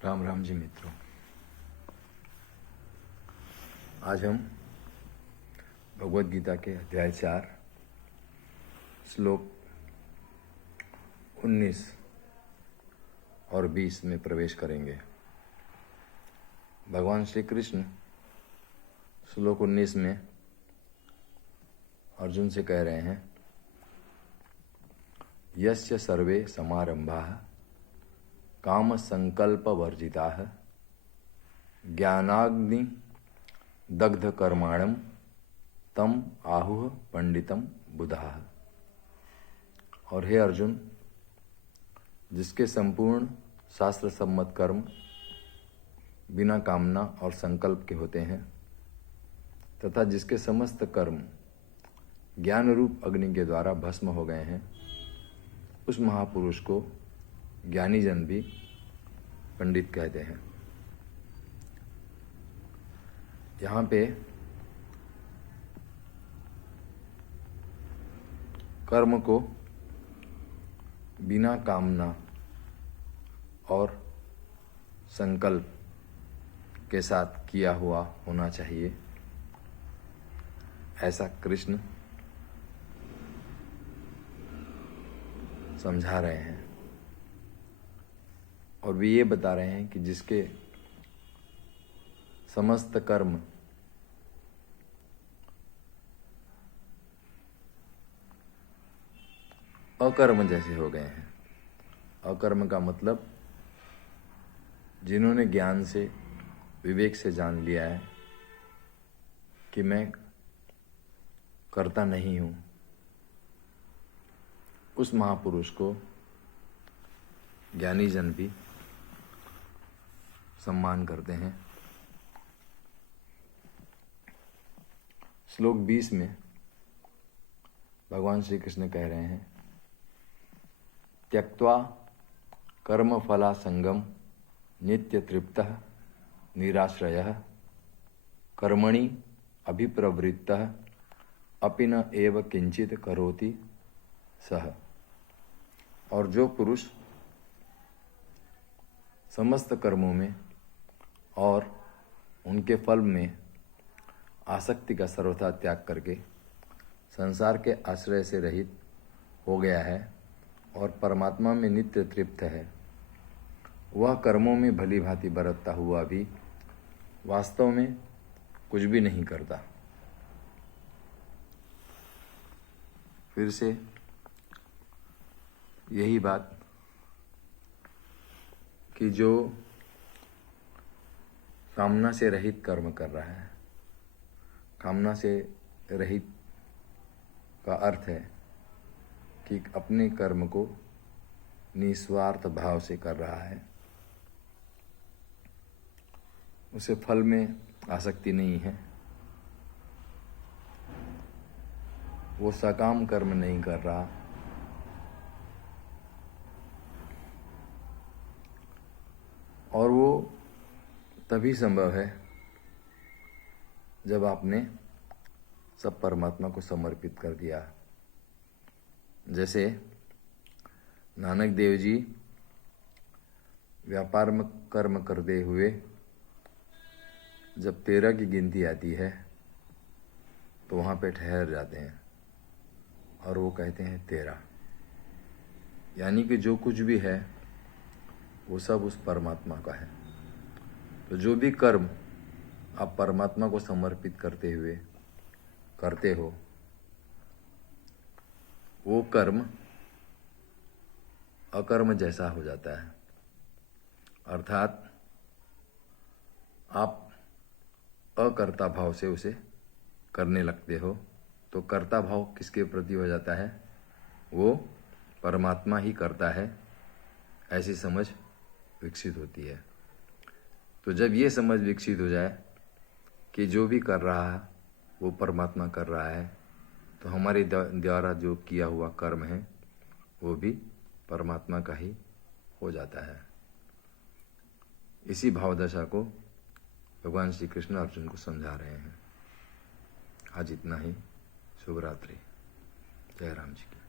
राम राम जी मित्रों, आज हम भगवद गीता के अध्याय 4 श्लोक 19 और 20 में प्रवेश करेंगे। भगवान श्री कृष्ण श्लोक 19 में अर्जुन से कह रहे हैं, यस्य सर्वे समारंभाः काम संकल्प वर्जिताः ज्ञानाग्नि दग्ध कर्माणम तम आहुः पंडितम बुधाः। और हे अर्जुन, जिसके संपूर्ण शास्त्र सम्मत कर्म बिना कामना और संकल्प के होते हैं तथा जिसके समस्त कर्म ज्ञान रूप अग्नि के द्वारा भस्म हो गए हैं, उस महापुरुष को ज्ञानी जन भी पंडित कहते हैं। यहाँ पे कर्म को बिना कामना और संकल्प के साथ किया हुआ होना चाहिए, ऐसा कृष्ण समझा रहे हैं। और वे ये बता रहे हैं कि जिसके समस्त कर्म अकर्म जैसे हो गए हैं। अकर्म का मतलब जिन्होंने ज्ञान से, विवेक से जान लिया है कि मैं करता नहीं हूं, उस महापुरुष को ज्ञानी जन भी सम्मान करते हैं। श्लोक 20 में भगवान श्री कृष्ण कह रहे हैं, त्यक्त्वा कर्म फला संगम नित्य तृप्तः निराश्रयः कर्मणि अभिप्रवृत्तः अपि न एव किंचित करोति सः। और जो पुरुष समस्त कर्मों में और उनके फल में आसक्ति का सर्वथा त्याग करके संसार के आश्रय से रहित हो गया है और परमात्मा में नित्य तृप्त है, वह कर्मों में भली भांति बरतता हुआ भी वास्तव में कुछ भी नहीं करता। फिर से यही बात कि जो कामना से रहित कर्म कर रहा है, कामना से रहित का अर्थ है कि अपने कर्म को निस्वार्थ भाव से कर रहा है, उसे फल में आसक्ति नहीं है, वो सकाम कर्म नहीं कर रहा, और वो तभी संभव है जब आपने सब परमात्मा को समर्पित कर दिया। जैसे नानक देव जी व्यापार में कर्म करते हुए जब 13 की गिनती आती है तो वहाँ पे ठहर जाते हैं और वो कहते हैं 13, यानी कि जो कुछ भी है वो सब उस परमात्मा का है। तो जो भी कर्म आप परमात्मा को समर्पित करते हुए करते हो, वो कर्म अकर्म जैसा हो जाता है। अर्थात आप अकर्ता भाव से उसे करने लगते हो, तो कर्ता भाव किसके प्रति हो जाता है? वो परमात्मा ही करता है, ऐसी समझ विकसित होती है। तो जब ये समझ विकसित हो जाए कि जो भी कर रहा है वो परमात्मा कर रहा है, तो हमारे द्वारा जो किया हुआ कर्म है वो भी परमात्मा का ही हो जाता है। इसी भावदशा को भगवान श्री कृष्ण अर्जुन को समझा रहे हैं। आज इतना ही। शुभ रात्रि। जय राम जी की।